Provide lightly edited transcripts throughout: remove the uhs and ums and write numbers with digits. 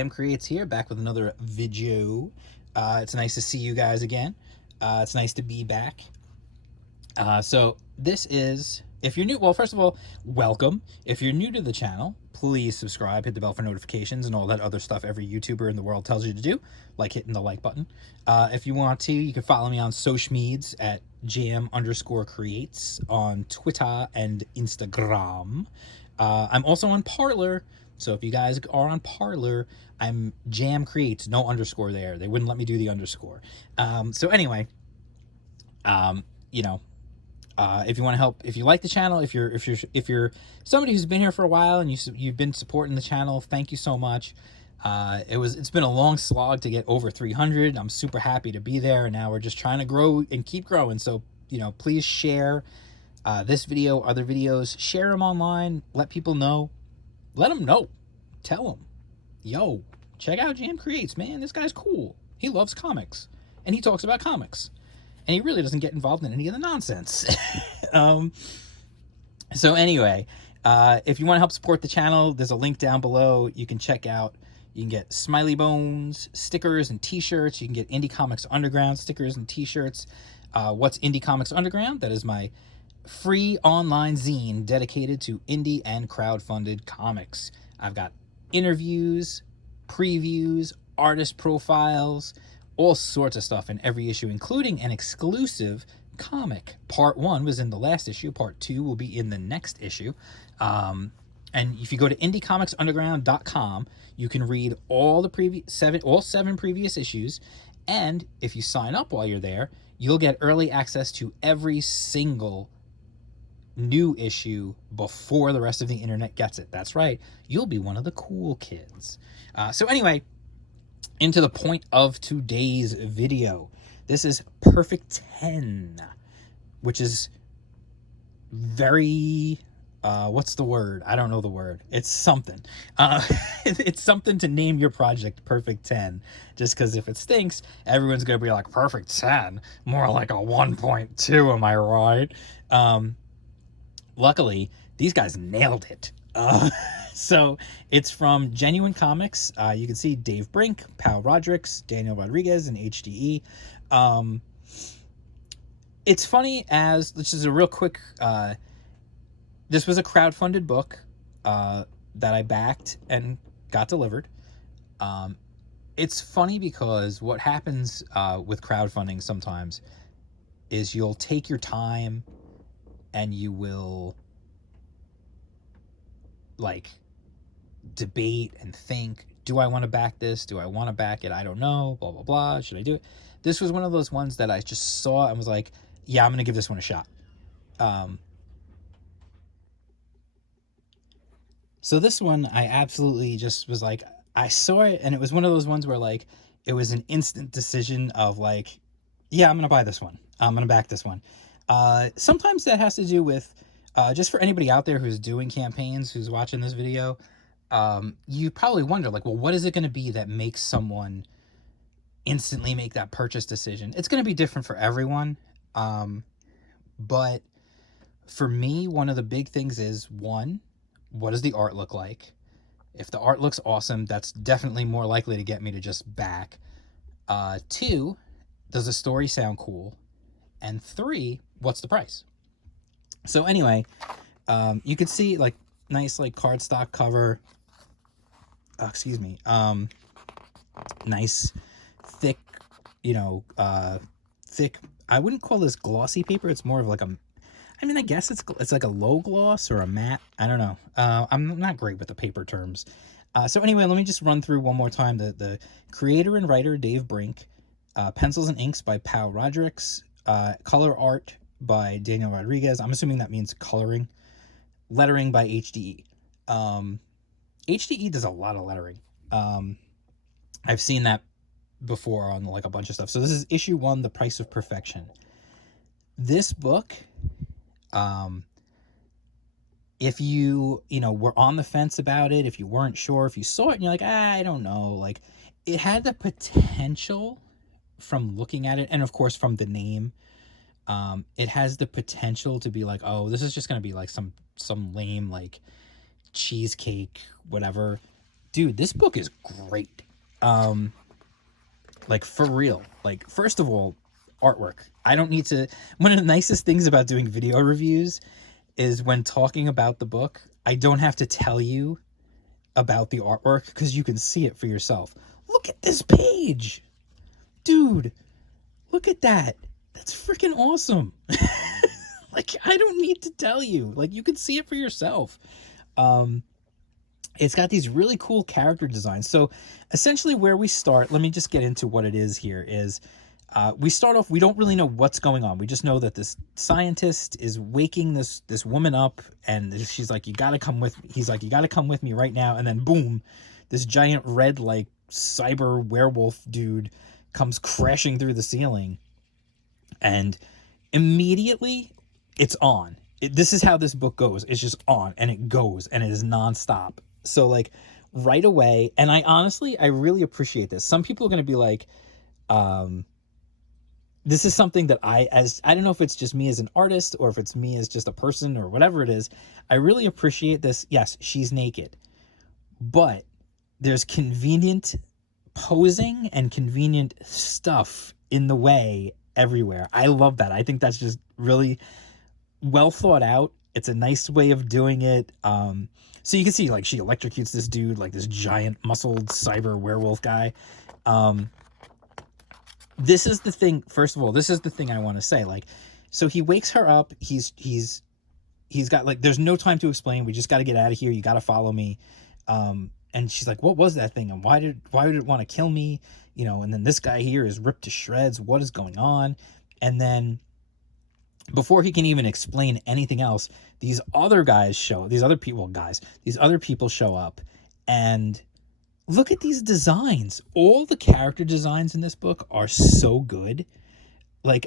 JM Creates here, back with another video. It's nice to see you guys again. It's nice to be back. So this is, if you're new, well, first of all, welcome. If you're new to the channel, please subscribe, hit the bell for notifications and all that other stuff every YouTuber in the world tells you to do, like hitting the like button. If you want to, you can follow me on social medias at jm_creates on Twitter and Instagram. I'm also on Parler. So if you guys are on Parler, I'm Jam Creates, no underscore there. They wouldn't let me do the underscore. So anyway, you know, if you want to help, if you like the channel, if you're somebody who's been here for a while and you've been supporting the channel, thank you so much. It's been a long slog to get over 300. I'm super happy to be there, and now we're just trying to grow and keep growing. So, you know, please share this video, other videos, share them online, let people know. Let them know. Tell them, yo, check out Jam Creates, man. This guy's cool. He loves comics, and he talks about comics, and he really doesn't get involved in any of the nonsense. So anyway, if you want to help support the channel, there's a link down below. You can check out. You can get Smiley Bones stickers and T-shirts. You can get Indie Comics Underground stickers and T-shirts. What's Indie Comics Underground? That is my free online zine dedicated to indie and crowdfunded comics. I've got interviews, previews, artist profiles, all sorts of stuff in every issue, including an exclusive comic. Part 1 was in the last issue. Part 2 will be in the next issue. And if you go to indiecomics_underground.com, you can read all the seven previous issues. And if you sign up while you're there, you'll get early access to every single new issue before the rest of the internet gets it. That's right. You'll be one of the cool kids. So anyway, into the point of today's video. This is Perfect 10, which is very, what's the word? I don't know the word. It's something. It's something to name your project Perfect 10. Just because if it stinks, everyone's going to be like, Perfect 10? More like a 1.2, am I right? Luckily, these guys nailed it. So it's from Genuine Comics. You can see Dave Brink, Pal Rodrix, Daniel Rodriguez, and HDE. It's funny as, this is a real quick, this was a crowdfunded book that I backed and got delivered. It's funny because what happens with crowdfunding sometimes is you'll take your time and you will like debate and think, do I want to back this? Do I want to back it? I don't know, blah, blah, blah. Should I do it? This was one of those ones that I just saw and was like, yeah, I'm going to give this one a shot. So this one, I absolutely just was like, I saw it and it was one of those ones where like, it was an instant decision of like, yeah, I'm going to buy this one. I'm going to back this one. Sometimes that has to do with, just for anybody out there who's doing campaigns, who's watching this video, you probably wonder like, well, what is it going to be that makes someone instantly make that purchase decision? It's going to be different for everyone. But for me, one of the big things is, one, what does the art look like? If the art looks awesome, that's definitely more likely to get me to just back. 2, does the story sound cool? And 3, what's the price? So anyway, you can see like nice like cardstock cover. Excuse me. Nice, thick, you know, thick. I wouldn't call this glossy paper. It's more of like a, I mean, I guess it's like a low gloss or a matte. I don't know. I'm not great with the paper terms. So anyway, let me just run through one more time. The creator and writer, Dave Brink, pencils and inks by Pal Rodrix, color art by Daniel Rodriguez. I'm assuming that means coloring. Lettering by HDE. HDE does a lot of lettering. I've seen that before on like a bunch of stuff. So this is issue 1, The Price of Perfection. This book, if you know, were on the fence about it, if you weren't sure, if you saw it and you're like, I don't know, like, it had the potential, from looking at it, and of course from the name, it has the potential to be like, oh, this is just going to be like some lame, like, cheesecake, whatever. dude, this book is great. Like, for real. Like, first of all, artwork. I don't need to. One of the nicest things about doing video reviews is when talking about the book, I don't have to tell you about the artwork because you can see it for yourself. Look at this page, dude. Look at that. That's freaking awesome. Like, I don't need to tell you. Like, you can see it for yourself. It's got these really cool character designs. So essentially where we start, let me just get into what it is here, is we start off, we don't really know what's going on. We just know that this scientist is waking this woman up, and she's like, you got to come with me. He's like, you got to come with me right now. And then boom, this giant red, like, cyber werewolf dude comes crashing through the ceiling, and immediately it's on. This is how this book goes. It's just on, and it goes, and it is nonstop. So, like, right away, and I really appreciate this. Some people are going to be like, this is something that I don't know if it's just me as an artist or if it's me as just a person or whatever it is. I really appreciate this. Yes, she's naked, but there's convenient posing and convenient stuff in the way everywhere. I love that. I think that's just really well thought out. It's a nice way of doing it. So you can see, like, she electrocutes this dude, like this giant muscled cyber werewolf guy. This is the thing. First of all, this is the thing I want to say. Like, so he wakes her up. He's got, like, there's no time to explain. We just got to get out of here. You got to follow me. And she's like, what was that thing? And why did it want to kill me? You know, and then this guy here is ripped to shreds. What is going on? And then before he can even explain anything else, these other people show up, and look at these designs. All the character designs in this book are so good. Like,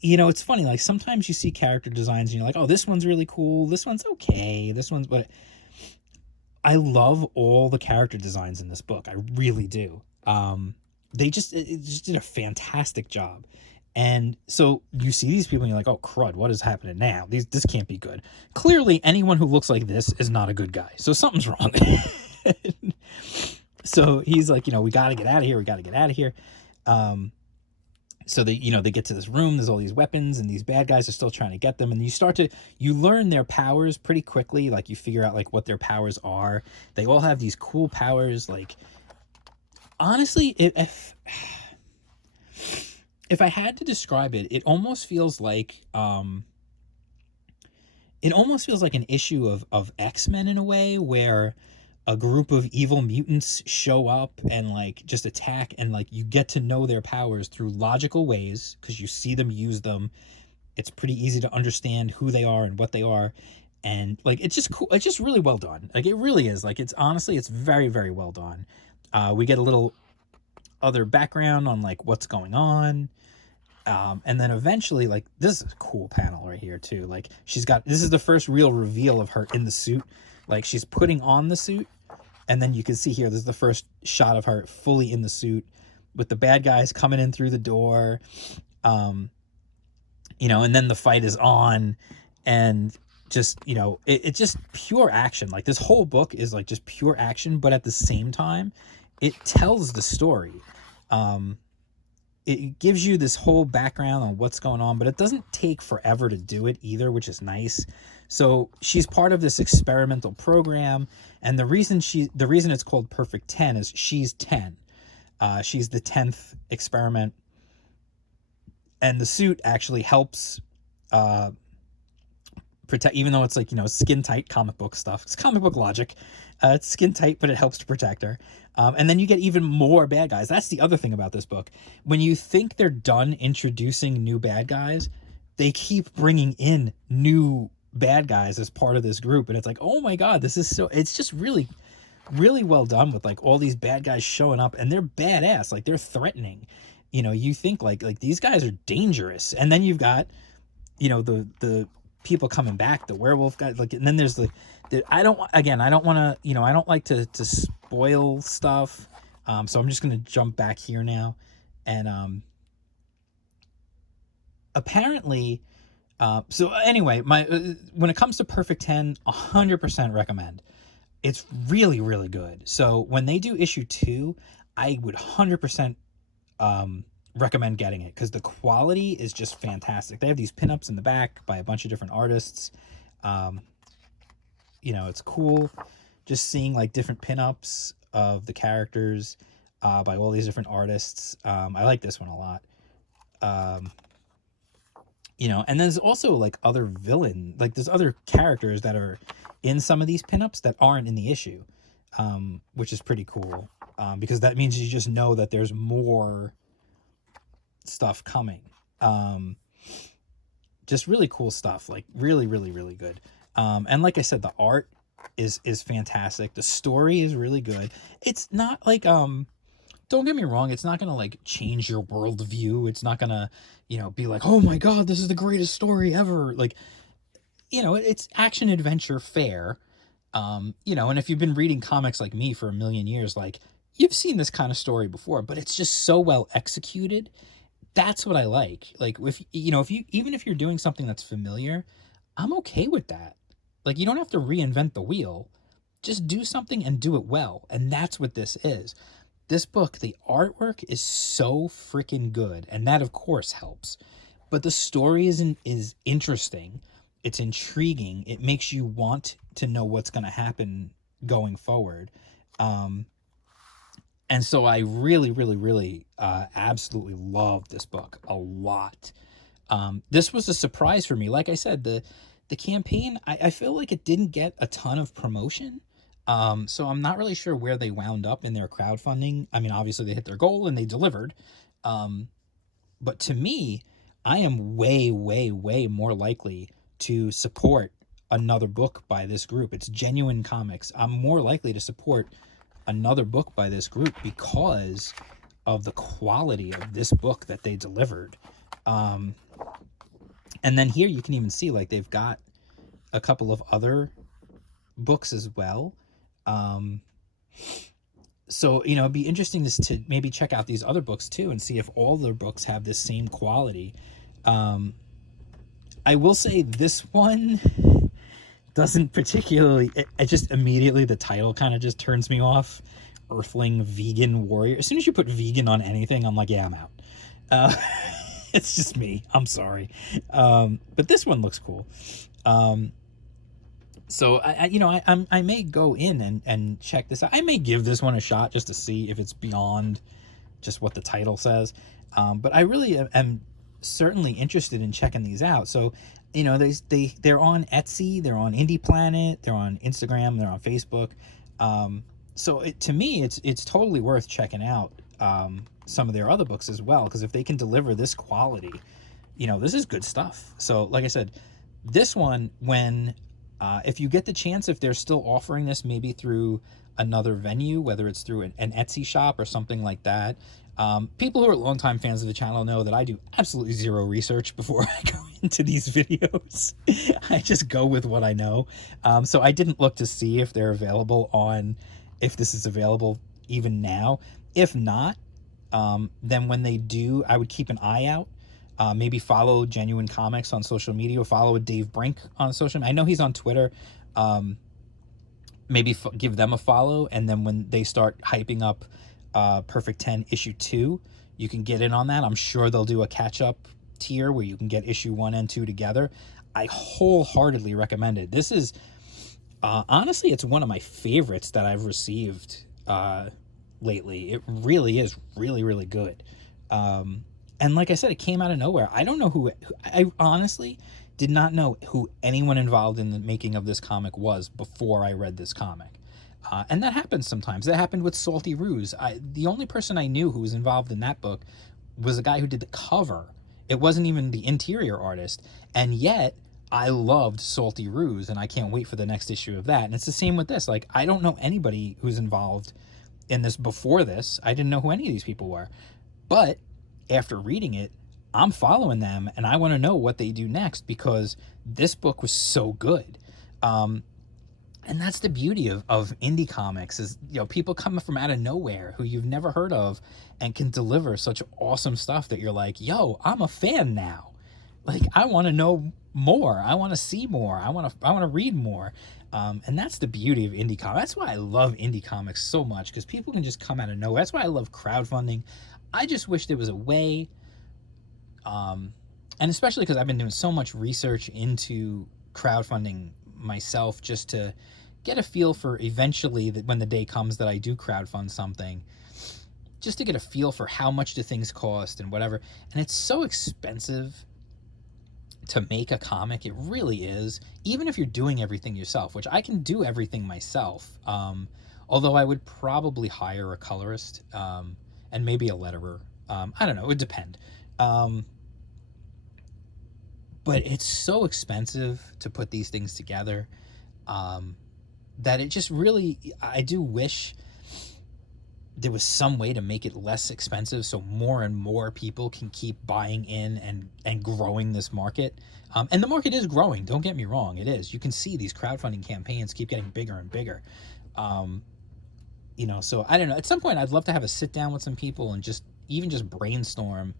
you know, it's funny, like, sometimes you see character designs and you're like, oh, this one's really cool, this one's okay, but I love all the character designs in this book. I really do. It just did a fantastic job. And so you see these people and you're like, oh, crud, what is happening now? This can't be good. Clearly, anyone who looks like this is not a good guy. So something's wrong. So he's like, you know, we got to get out of here. So they get to this room. There's all these weapons, and these bad guys are still trying to get them. And you learn their powers pretty quickly. Like, you figure out, like, what their powers are. They all have these cool powers. Like, honestly, if I had to describe it, it almost feels like an issue of X-Men in a way, where a group of evil mutants show up and, like, just attack, and, like, you get to know their powers through logical ways because you see them use them. It's pretty easy to understand who they are and what they are, and, like, it's just cool. It's just really well done. Like, it really is. Like, it's very, very well done. We get a little other background on, like, what's going on. And then eventually, like, this is a cool panel right here too. Like, this is the first real reveal of her in the suit. Like, she's putting on the suit, and then you can see here, this is the first shot of her fully in the suit with the bad guys coming in through the door. You know, and then the fight is on, and just, you know, it's just pure action. Like, this whole book is, like, just pure action, but at the same time, it tells the story. It gives you this whole background on what's going on, but it doesn't take forever to do it either, which is nice. So she's part of this experimental program, and the reason it's called Perfect 10 is she's 10. She's the 10th experiment, and the suit actually helps protect, even though it's, like, you know, skin tight comic book stuff. It's comic book logic. It's skin tight, but it helps to protect her. And then you get even more bad guys. That's the other thing about this book. When you think they're done introducing new bad guys, they keep bringing in new bad guys as part of this group. And it's like, oh my God, it's just really, really well done with, like, all these bad guys showing up, and they're badass. Like, they're threatening. You know, you think, like these guys are dangerous. And then you've got, you know, the people coming back, the werewolf guys, like, and then there's I don't want to, you know, I don't like to spoil stuff. So I'm just going to jump back here now. And, apparently, so anyway, when it comes to Perfect 10, 100% recommend. it's really, really good. So when they do issue 2, I would 100% recommend getting it because the quality is just fantastic. They have these pinups in the back by a bunch of different artists. Um, it's cool just seeing like different pinups of the characters by all these different artists. I like this one a lot. And there's also like other like there's other characters that are in some of these pinups that aren't in the issue, which is pretty cool, because that means you just know that there's more stuff coming. Just really cool stuff, like really, really, really good. And like I said, the art is fantastic. The story is really good. It's not like don't get me wrong, it's not gonna like change your worldview. It's not gonna, be like, oh my god, this is the greatest story ever. Like, it's action adventure fare. And if you've been reading comics like me for a million years, like you've seen this kind of story before, but it's just so well executed. That's what I like. Like if even if you're doing something that's familiar, I'm okay with that. Like you don't have to reinvent the wheel. Just do something and do it well. And that's what this is. This book, the artwork is so freaking good, and that of course helps. But the story is interesting. It's intriguing. It makes you want to know what's going to happen going forward. And so I really, really, really absolutely loved this book a lot. This was a surprise for me. Like I said, the campaign, I feel like it didn't get a ton of promotion. So I'm not really sure where they wound up in their crowdfunding. I mean, obviously they hit their goal and they delivered. But to me, I am way, way, way more likely to support another book by this group. It's Genuine Comics. I'm more likely to support another book by this group because of the quality of this book that they delivered. And then here you can even see like they've got a couple of other books as well. So it'd be interesting to maybe check out these other books too and see if all their books have this same quality. I will say this one doesn't particularly, it just immediately the title kind of just turns me off. Earthling Vegan Warrior. As soon as you put vegan on anything, I'm like, yeah, I'm out. It's just me. I'm sorry. But this one looks cool. So I may go in and check this out. I may give this one a shot just to see if it's beyond just what the title says. But I really am certainly interested in checking these out. So, they're on Etsy, they're on Indie Planet, they're on Instagram, they're on Facebook. So to me, it's totally worth checking out some of their other books as well, because if they can deliver this quality, this is good stuff. So like I said, this one, when if you get the chance, if they're still offering this, maybe through another venue, whether it's through an Etsy shop or something like that. People who are longtime fans of the channel know that I do absolutely zero research before I go into these videos. I just go with what I know. So I didn't look to see if they're available if this is available even now. If not, then when they do, I would keep an eye out. Maybe follow Genuine Comics on social media, or follow Dave Brink on social media. I know he's on Twitter. Maybe give them a follow, and then when they start hyping up Perfect 10 issue 2, you can get in on that. I'm sure they'll do a catch-up tier where you can get issue 1 and 2 together. I wholeheartedly recommend it. This is honestly, it's one of my favorites that I've received lately. It really is really, really good. And like I said, it came out of nowhere. I don't know I honestly did not know who anyone involved in the making of this comic was before I read this comic. And that happens sometimes. That happened with Salty Ruse. The only person I knew who was involved in that book was the guy who did the cover. It wasn't even the interior artist. And yet, I loved Salty Ruse, and I can't wait for the next issue of that. And it's the same with this. Like, I don't know anybody who's involved in this before this. I didn't know who any of these people were. But after reading it, I'm following them, and I want to know what they do next, because this book was so good. And that's the beauty of indie comics is, people coming from out of nowhere who you've never heard of and can deliver such awesome stuff that you're like, yo, I'm a fan now. Like, I want to know more. I want to see more. I want to read more. And that's the beauty of indie comics. That's why I love indie comics so much, because people can just come out of nowhere. That's why I love crowdfunding. I just wish there was a way, and especially because I've been doing so much research into crowdfunding myself, just to get a feel for eventually, that when the day comes that I do crowdfund something, just to get a feel for how much do things cost and whatever. And it's so expensive to make a comic. It really is, even if you're doing everything yourself, which I can do everything myself. Although I would probably hire a colorist, and maybe a letterer. I don't know, it would depend. But it's so expensive to put these things together, that it just really, I do wish there was some way to make it less expensive, so more and more people can keep buying in and growing this market. And the market is growing, don't get me wrong, it is. You can see these crowdfunding campaigns keep getting bigger and bigger. So I don't know, at some point I'd love to have a sit down with some people and just brainstorm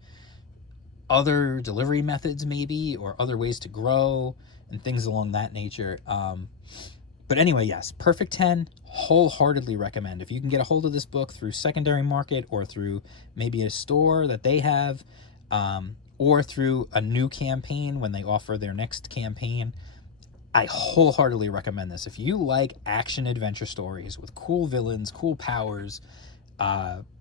other delivery methods, maybe, or other ways to grow and things along that nature. But anyway, yes, Perfect 10, wholeheartedly recommend. If you can get a hold of this book through secondary market, or through maybe a store that they have, or through a new campaign when they offer their next campaign, I wholeheartedly recommend this. If you like action adventure stories with cool villains, cool powers,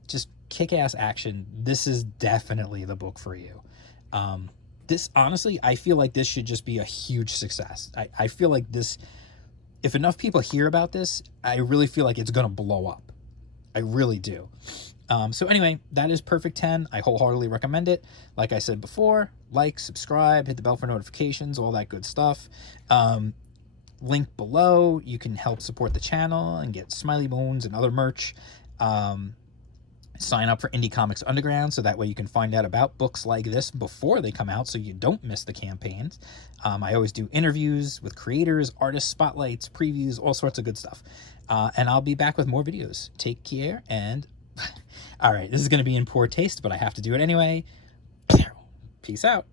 just kick-ass action, this is definitely the book for you. This, honestly, I feel like this should just be a huge success. I feel like this, if enough people hear about this, I really feel like it's gonna blow up. I really do. So anyway, that is Perfect 10. I wholeheartedly recommend it. Like I said before, like, subscribe, hit the bell for notifications, all that good stuff. Link below. You can help support the channel and get Smiley Bones and other merch. Sign up for Indie Comics Underground, so that way you can find out about books like this before they come out, so you don't miss the campaigns. I always do interviews with creators, artists, spotlights, previews, all sorts of good stuff. And I'll be back with more videos. Take care, and all right, this is going to be in poor taste, but I have to do it anyway. Peace out.